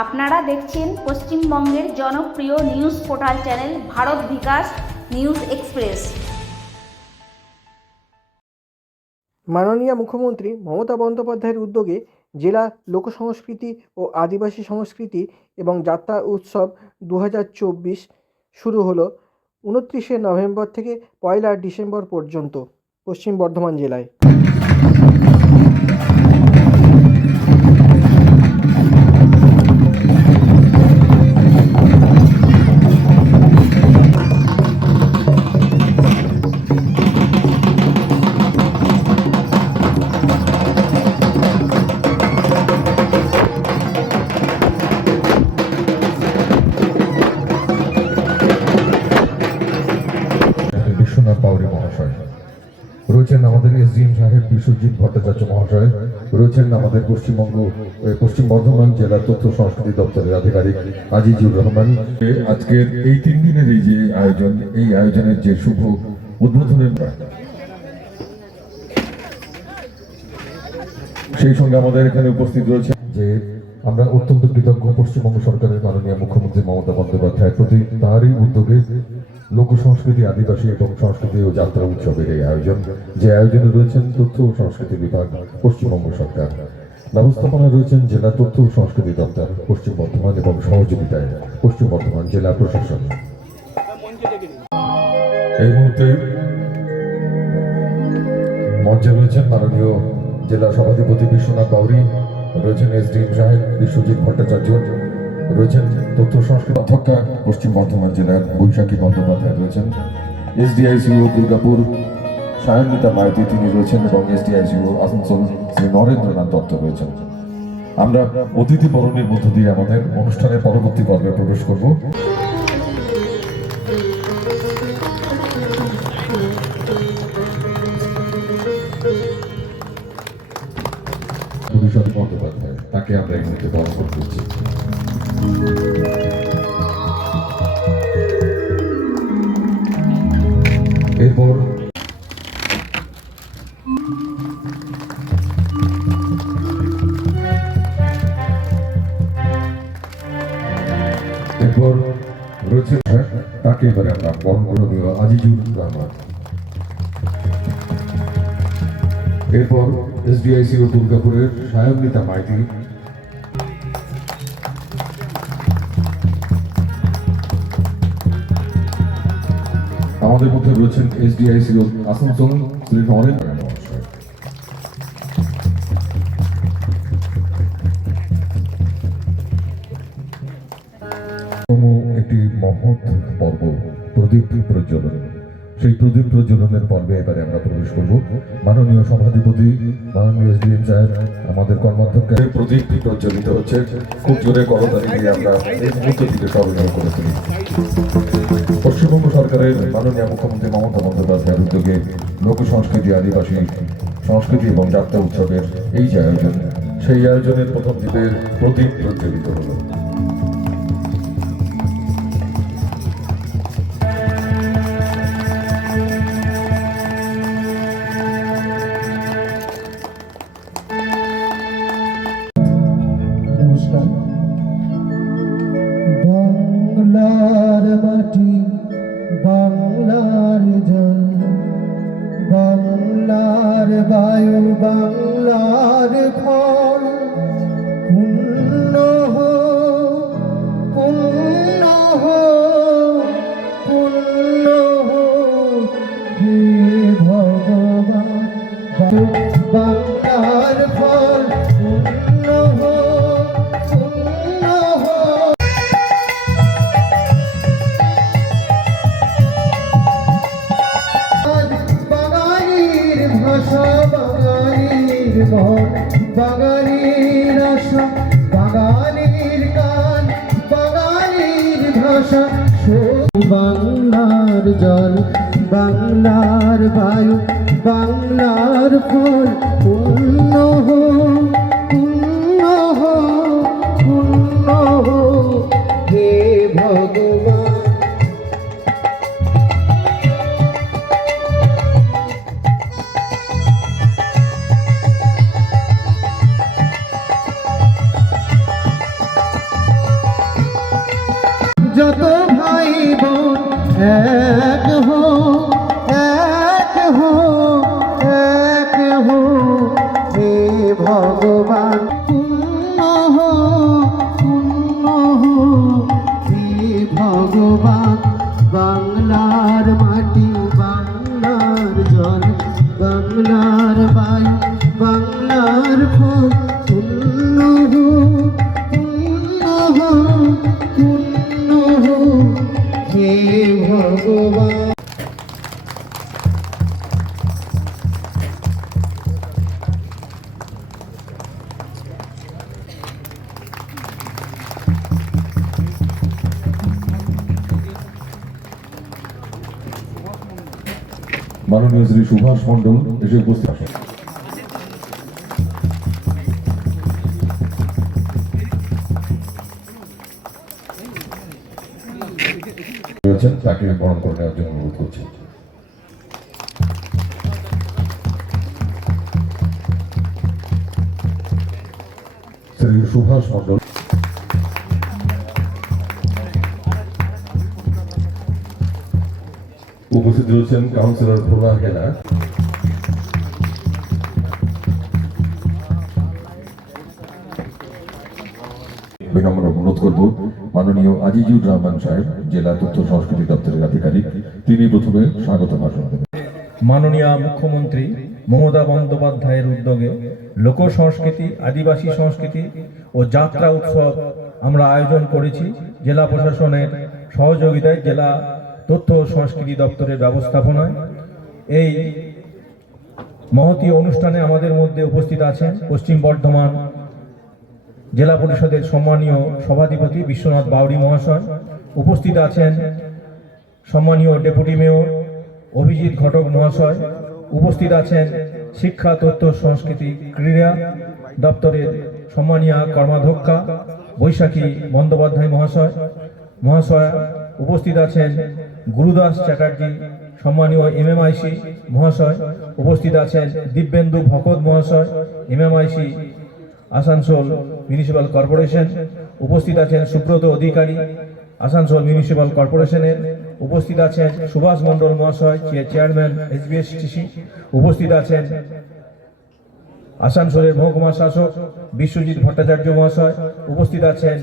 আপনারা দেখছেন পশ্চিমবঙ্গের জনপ্রিয় নিউজ পোর্টাল চ্যানেল ভারত বিকাশ নিউজ এক্সপ্রেস। মাননীয় মুখ্যমন্ত্রী মমতা বন্দ্যোপাধ্যায়ের উদ্যোগে জেলা লোকসংস্কৃতি ও আদিবাসী সংস্কৃতি এবং যাত্রা উৎসব 2024 শুরু হলো 29শে নভেম্বর থেকে 1লা ডিসেম্বর পর্যন্ত পশ্চিম বর্ধমান জেলায়। বিশ্বনাথ বাউরি মহাশয় রয়েছেন, আমাদের এসডিএম সাহেব বিশ্বজিৎ ভট্টাচার্য মহাশয় রয়েছেন, আমাদের পশ্চিম বর্ধমান জেলার তথ্য সংস্কৃতি দপ্তরের আধিকারিক আজিজুর রহমান। আজকের এই 3 দিনের এই যে আয়োজন, এই আয়োজনের যে শুভ উদ্বোধনের সেই সঙ্গে আমাদের এখানে উপস্থিত রয়েছে যে আমরা অত্যন্ত কৃতজ্ঞ পশ্চিমবঙ্গ সরকারের মাননীয় মুখ্যমন্ত্রী মমতা বন্দ্যোপাধ্যায়ের প্রতি তারই উদ্যোগে লোক সংস্কৃতি, আদিবাসী এবং সংস্কৃতি ও যাত্রা উৎসবের এই আয়োজন, যে আয়োজনে রয়েছেন তথ্য ও সংস্কৃতি বিভাগ পশ্চিমবঙ্গ সরকার, ব্যবস্থাপনা রয়েছেন জেলা তথ্য ও সংস্কৃতি দপ্তর পশ্চিম বর্ধমান এবং সহযোগিতায় পশ্চিম বর্ধমান জেলা প্রশাসন। এই মুহূর্তে মঞ্চে রয়েছেন মাননীয় জেলা সভাধিপতি বিশ্বনাথ বাউরি, রয়েছেন এসডিএম সাহেব বিশ্বজিৎ ভট্টাচার্য, রয়েছেন তথ্য সংস্কৃতি অধ্যক্ষা পশ্চিম বর্ধমান জেলার বৈশাখী বন্দ্যোপাধ্যায় রয়েছেন, এসডিআইসিও দুর্গাপুর সায়ন্বিতা মাইতি তিনি রয়েছেন এবং এসডিআইসিও আসানসোল শ্রী নরেন্দ্রনাথ দত্ত রয়েছেন। আমরা অতিথি বরণের মধ্য দিয়ে আমাদের অনুষ্ঠানের পরবর্তী পর্বে প্রবেশ করব। বন্দ্যোপাধ্যায় তাকে আমরা এই মুহূর্তে বরণ করছি। এরপর রয়েছে তাকে এবারে আমরা বরণ করব আজিজুর রহমান। এরপর এসডিআইসিও দুর্গাপুরের সায়ন্বিতা মাইতি, আমাদের মধ্যে রয়েছেন এসডিআইসিও আসানসোল শ্রী নরেন্দ্রনাথ মহাশয়। একটি মহৎ পর্ব প্রদীপ প্রজ্বলন, সেই প্রদীপ প্রজ্বলনের পর্বে এবারে আমরা প্রবেশ করব। মাননীয় সভাধিপতি, মাননীয় এসডিএম সাহেব, আমাদের কর্মাধ্যক্ষের প্রদীপ প্রজ্বলিত হচ্ছে। খুব জোরে করতালি দিয়ে আমরা এই মুহূর্ত থেকে স্মরণীয় করে তুলি। পশ্চিমবঙ্গ সরকারের মাননীয় মুখ্যমন্ত্রী মমতা বন্দ্যোপাধ্যায়ের উদ্যোগে লোক সংস্কৃতি, আদিবাসী সংস্কৃতি এবং যাত্রা উৎসবের এই যে আয়োজন, সেই আয়োজনের প্রথম দিনের প্রদীপ প্রজ্বলিত হলো। বাংলার মাটি, বাংলার জল, বাংলার বায়ু, বাংলার ফল, পুণ্য হো, পুণ্য হো, পুণ্য হো হে ভগবান। বাংলার ফল পুণ্য হো, পুণ্য হো। বাঙালির ভাষা, বাঙালির মন, বাঙালির আশা, বাঙালির গান, বাঙালির ভাষা। বাংলার জল, বাংলার বায়ু, বাংলার ফল, পুণ্য হো, পুণ্য হো, পুণ্য হো হে ভগবান। যত ভাই বোন এক হো, এক হো, এক হো, হে ভগবান পুণ্য হো, পুণ্য হো, হে ভগবান। বাংলার মাটি, বাংলার জল, বাংলার বায়ু, বাংলার ফল, পুণ্য হো, পুণ্য হো, পুণ্য হো, হে ভগবান। মাননীয় শ্রী সুভাষ মণ্ডল এসে উপস্থিত আসেন। তাকে বরণ করে নেওয়ার জন্য অনুরোধ করছি। শ্রী সুভাষ মণ্ডল উপস্থিত রয়েছেন কাউন্সিলর ভোলা হেনা, বিনম্র অনুরোধ করব মাননীয় আজিজুর রহমান সাহেব, জেলা তথ্য সংস্কৃতি দপ্তরের আধিকারিক, তিনি প্রথমে স্বাগত ভাষণ দেবেন। মাননীয় মুখ্যমন্ত্রী মমতা বন্দ্যোপাধ্যায়ের উদ্যোগে লোক সংস্কৃতি, আদিবাসী সংস্কৃতি ও যাত্রা উৎসব আমরা আয়োজন করেছি জেলা প্রশাসনের সহযোগিতায়, জেলা তথ্য ও সংস্কৃতি দপ্তরের ব্যবস্থাপনায়। এই মহতী অনুষ্ঠানে আমাদের মধ্যে উপস্থিত আছেন পশ্চিম বর্ধমান জেলা পরিষদের সম্মানীয় সভাধিপতি বিশ্বনাথ বাউরি মহাশয়, উপস্থিত আছেন সম্মানীয় ডেপুটি মেয়র অভিজিৎ ঘটক মহাশয়, উপস্থিত আছেন শিক্ষা, তথ্য, সংস্কৃতি, ক্রীড়া দপ্তরের সম্মানীয় কর্মাধ্যক্ষা বৈশাখী বন্দ্যোপাধ্যায় মহাশয়, উপস্থিত আছেন গুরুদাস চ্যাটার্জি সম্মানীয় MMIC মহাশয়, উপস্থিত আছেন দিব্যেন্দু ভকত মহাশয় MMIC আসানসোল মিউনিসিপ্যাল কর্পোরেশন, উপস্থিত আছেন সুব্রত অধিকারী আসানসোল মিউনিসিপ্যাল কর্পোরেশনের, উপস্থিত আছেন সুভাষ মণ্ডল মহাশয় চেয়ারম্যান SBSTC, উপস্থিত আছেন আসানসোলের মহকুমা শাসক বিশ্বজিৎ ভট্টাচার্য মহাশয়, উপস্থিত আছেন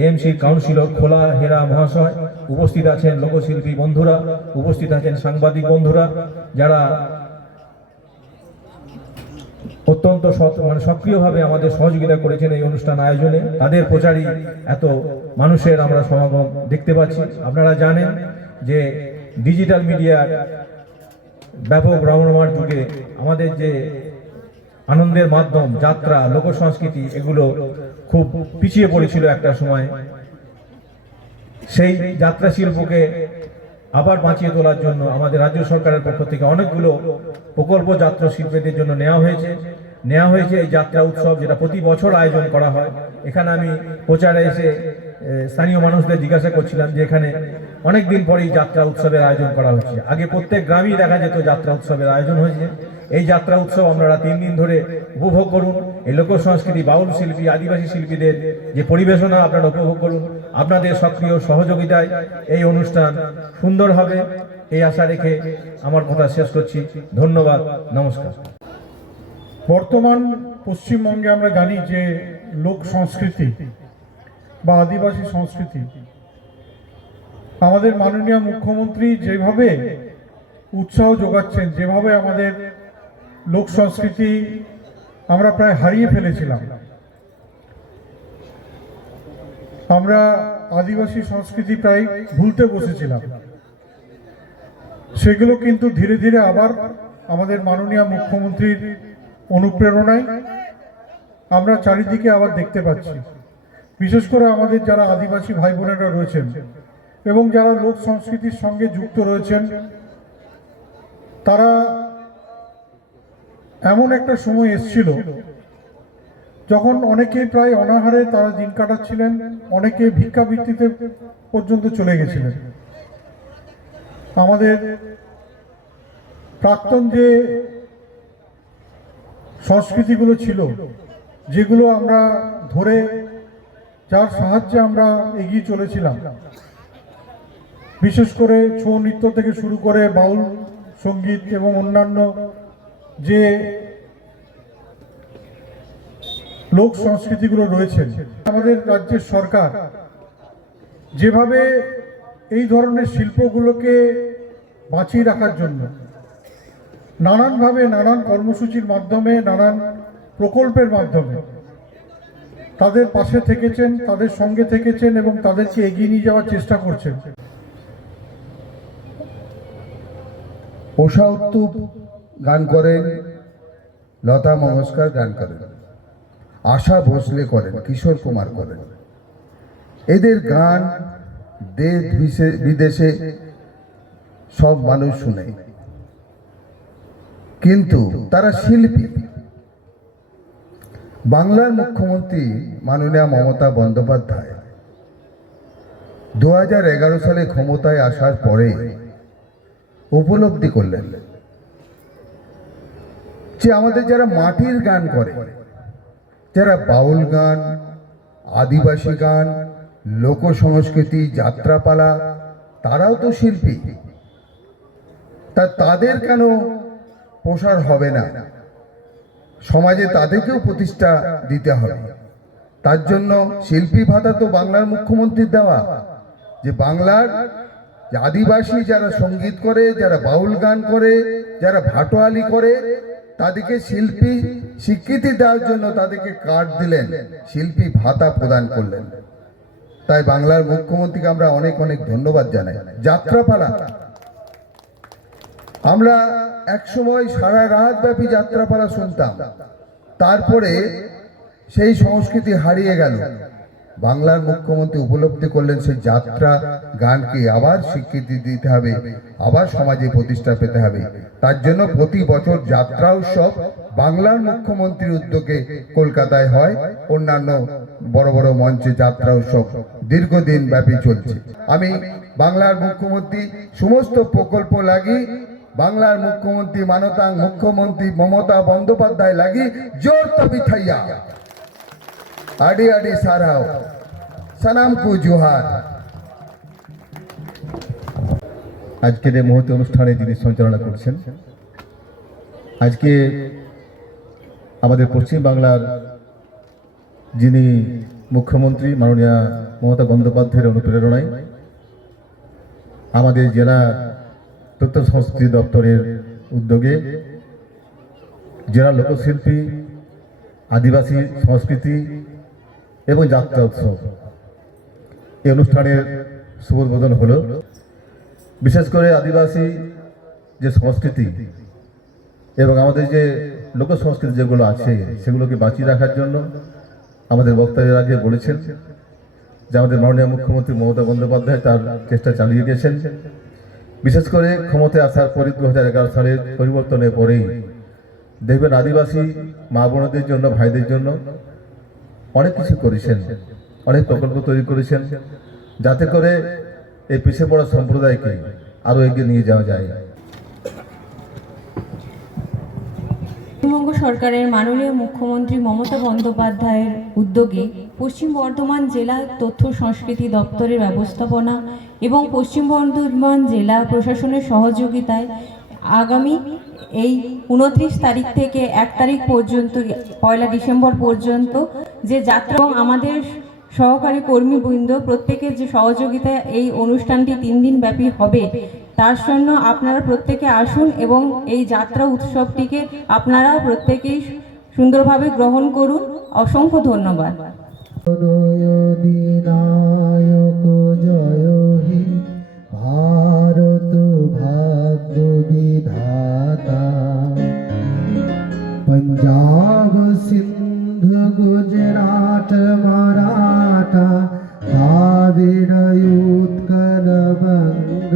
AMC কাউন্সিলর খোলা হেরা মহাশয়, উপস্থিত আছেন লোকশিল্পী বন্ধুরা, উপস্থিত আছেন সাংবাদিক বন্ধুরা, যারা অত্যন্ত সক্রিয়ভাবে আমাদের সহযোগিতা করেছেন এই অনুষ্ঠান আয়োজনে। তাদের প্রচারী এত মানুষের আমরা সমাগম দেখতে পাচ্ছি। আপনারা জানেন যে ডিজিটাল মিডিয়ার ব্যাপক রমরমার যুগে আমাদের যে আনন্দের মাধ্যম যাত্রা, লোক সংস্কৃতি, এগুলো খুব পিছিয়ে পড়েছিল একটা সময়। সেই যাত্রা শিল্পকে আবার বাঁচিয়ে তোলার জন্য আমাদের রাজ্য সরকারের পক্ষ থেকে অনেকগুলো প্রকল্প যাত্রা শিল্পীদের জন্য নেওয়া হয়েছে এই যাত্রা উৎসব, যেটা প্রতি বছর আয়োজন করা হয়। এখানে আমি প্রচারে এসে স্থানীয় মানুষদের জিজ্ঞাসা করছিলাম যে এখানে অনেকদিন পরেই যাত্রা উৎসবের আয়োজন করা হচ্ছে। আগে প্রত্যেক গ্রামেই দেখা যেত যাত্রা উৎসবের আয়োজন হয়েছে। এই যাত্রা উৎসব আপনারা 3 দিন ধরে উপভোগ করুন। এই লোক সংস্কৃতি, বাউল শিল্পী, আদিবাসী শিল্পীদের যে পরিবেশনা আপনারা উপভোগ করুন। আপনাদের সক্রিয় সহযোগিতায় এই অনুষ্ঠান সুন্দর হবে, এই আশা রেখে আমার কথা শেষ করছি। ধন্যবাদ, নমস্কার। বর্তমান পশ্চিমবঙ্গে আমরা জানি যে লোক সংস্কৃতি বা আদিবাসী সংস্কৃতি, আমাদের মাননীয় মুখ্যমন্ত্রী যেভাবে উৎসাহ যোগাচ্ছেন, যেভাবে আমাদের লোক সংস্কৃতি আমরা প্রায় হারিয়ে ফেলেছিলাম, আমরা আদিবাসী সংস্কৃতি প্রায় ভুলতে বসেছিলাম, সেগুলো কিন্তু ধীরে ধীরে আবার আমাদের মাননীয় মুখ্যমন্ত্রীর অনুপ্রেরণায় আমরা চারিদিকে আবার দেখতে পাচ্ছি। বিশেষ করে আমাদের যারা আদিবাসী ভাই বোনেরা রয়েছেন এবং যারা লোক সংস্কৃতির সঙ্গে যুক্ত রয়েছেন, তারা এমন একটা সময় এসেছিল যখন অনেকে প্রায় অনাহারে তারা দিন কাটাচ্ছিলেন, অনেকে ভিক্ষাবৃত্তিতে পর্যন্ত চলে গেছিলেন। আমাদের প্রাক্তন যে সংস্কৃতিগুলো ছিল, যেগুলো আমরা ধরে, যার সাহায্যে আমরা এগিয়ে চলেছিলাম, বিশেষ করে ছৌ নৃত্য থেকে শুরু করে বাউল সঙ্গীত এবং অন্যান্য যে লোক সংস্কৃতিগুলো রয়েছে, আমাদের রাজ্যের সরকার যেভাবে এই ধরনের শিল্পগুলোকে বাঁচিয়ে রাখার জন্য নানানভাবে নানান কর্মসূচির মাধ্যমে নানান প্রকল্পের মাধ্যমে তাদের পাশে থেকেছেন, তাদের সঙ্গে থেকেছেন এবং তাদেরকে এগিয়ে নিয়ে যাওয়ার চেষ্টা করছেন। উষা উত্তুপ গান করেন, লতা মঙ্গেশকর গান করেন, আশা ভোসলে করেন, কিশোর কুমার করেন। এদের গান দেশ বিদেশে সব মানুষ শুনে, কিন্তু তারা শিল্পী। বাংলার মুখ্যমন্ত্রী মাননীয়া মমতা বন্দ্যোপাধ্যায় 2011 সালে ক্ষমতায় আসার পরে উপলব্ধি করলেন যে আমাদের যারা মাটির গান করে, যারা বাউল গান, আদিবাসী গান, লোক সংস্কৃতি, যাত্রাপালা, তারাও তো শিল্পী। তাদের কেন প্রসার হবে না? সমাজে তাদেরকেও প্রতিষ্ঠা দিতে হবে। তার জন্য শিল্পী ভাতা তো বাংলার মুখ্যমন্ত্রীর দেওয়া, যে বাংলার আদিবাসী যারা সঙ্গীত করে, যারা বাউল গান করে, যারা ভাটোয়ালি করে, তাদেরকে শিল্পী স্বীকৃতি দেওয়ার জন্য তাদেরকে কার্ড দিলেন, শিল্পী ভাতা প্রদান করলেন। তাই বাংলার মুখ্যমন্ত্রীকে আমরা অনেক অনেক ধন্যবাদ জানাই। যাত্রাপালা, আমরা একসময় সারা রাত ব্যাপী যাত্রাপালা শুনতাম, তারপরে সেই সংস্কৃতি হারিয়ে গেল। বাংলার মুখ্যমন্ত্রী উপলব্ধি করলেন সেই যাত্রা গানকে আবার স্বীকৃতি দিতে হবে, আবার সমাজে প্রতিষ্ঠা পেতে হবে। তার জন্য প্রতি বছর যাত্রা উৎসব বাংলার মুখ্যমন্ত্রীর উদ্যোগে কলকাতায় হয়, অন্যান্য বড় বড় মঞ্চে যাত্রা উৎসব দীর্ঘদিন ব্যাপী চলছে। আমি বাংলার মুখ্যমন্ত্রী সমস্ত প্রকল্প লাগি, বাংলার মুখ্যমন্ত্রী মানতাং মুখ্যমন্ত্রী মমতা বন্দ্যোপাধ্যায় লাগি জোর তবি থাইয়া আডি আডি সারাও সানাম কু জোহার। আজকের এই মুহূর্তে অনুষ্ঠানে যিনি সঞ্চালনা করছেন, আজকে আমাদের পশ্চিম বাংলার যিনি মুখ্যমন্ত্রী মাননীয়া মমতা বন্দ্যোপাধ্যায়ের অনুপ্রেরণায় আমাদের জেলা তথ্য সংস্কৃতি দপ্তরের উদ্যোগে জেলা লোকশিল্পী, আদিবাসী সংস্কৃতি এবং যাত্রা উৎসব এই অনুষ্ঠানের শুভ উদ্বোধন হলো। বিশেষ করে আদিবাসী যে সংস্কৃতি এবং আমাদের যে লোক সংস্কৃতি যেগুলো আছে সেগুলোকে বাঁচিয়ে রাখার জন্য আমাদের বক্তাদের আগে বলেছেন যে আমাদের মাননীয় মুখ্যমন্ত্রী মমতা বন্দ্যোপাধ্যায় তার চেষ্টা চালিয়ে গেছেন। বিশেষ করে ক্ষমতায় আসার পরে 2011 সালের পরিবর্তনের পরেই দেখবেন আদিবাসী মা বোনদের জন্য, ভাইদের জন্য অনেক কিছু করেছেন, অনেক প্রকল্প তৈরি করেছেন, যাতে করে এই পিছিয়ে পড়া সম্প্রদায়কে আরও এগিয়ে নিয়ে যাওয়া যায়। পশ্চিমবঙ্গ সরকারের মাননীয় মুখ্যমন্ত্রী মমতা বন্দ্যোপাধ্যায়ের উদ্যোগে পশ্চিম বর্ধমান জেলা তথ্য সংস্কৃতি দপ্তরের ব্যবস্থাপনা এবং পশ্চিম বর্ধমান জেলা প্রশাসনের সহযোগিতায় আগামী এই 29 তারিখ থেকে 1 তারিখ পর্যন্ত, 1 ডিসেম্বর পর্যন্ত যে যাত্রা এবং আমাদের সহকারী কর্মীবৃন্দ প্রত্যেকের যে সহযোগিতায় এই অনুষ্ঠানটি 3 দিন ব্যাপী হবে, তার জন্য আপনারা প্রত্যেকে আসুন এবং এই যাত্রা উৎসবটিকে আপনারা প্রত্যেকেই সুন্দরভাবে গ্রহণ করুন। অসংখ্য ধন্যবাদ। অধিনায়ক জয় হে ভারত ভাগ্য বিধাতা, पंजाब सिंध गुजरात मराठा द्राविड उत्कल बंग।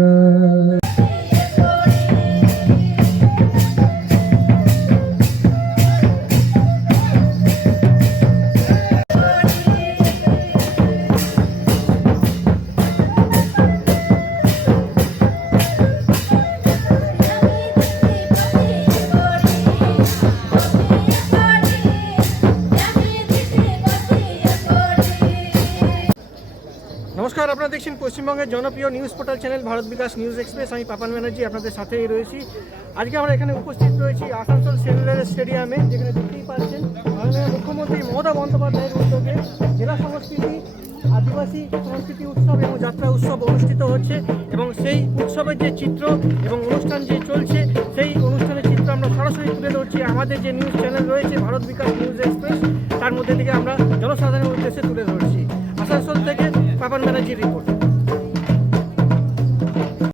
নমস্কার, আপনারা দেখছেন পশ্চিমবঙ্গের জনপ্রিয় নিউজ পোর্টাল চ্যানেল ভারত বিকাশ নিউজ এক্সপ্রেস। আমি পাপান ব্যানার্জি আপনাদের সাথেই রয়েছি। আজকে আমরা এখানে উপস্থিত রয়েছি আসানসোল সেলুলার স্টেডিয়ামে, যেখানে দেখতেই পাচ্ছেন মাননীয় মুখ্যমন্ত্রী মমতা বন্দ্যোপাধ্যায়ের উদ্যোগে জেলা সংস্কৃতি, আদিবাসী সংস্কৃতি উৎসব এবং যাত্রা উৎসব অনুষ্ঠিত হচ্ছে এবং সেই উৎসবের যে চিত্র এবং অনুষ্ঠান যে চলছে সেই অনুষ্ঠানের চিত্র আমরা সরাসরি তুলে ধরছি আমাদের যে নিউজ চ্যানেল রয়েছে ভারত বিকাশ নিউজ এক্সপ্রেস, তার মধ্যে থেকে আমরা জনসাধারণের উদ্দেশ্যে তুলে ধরছি। আসানসোল থেকে পাপান ব্যানার্জির রিপোর্ট।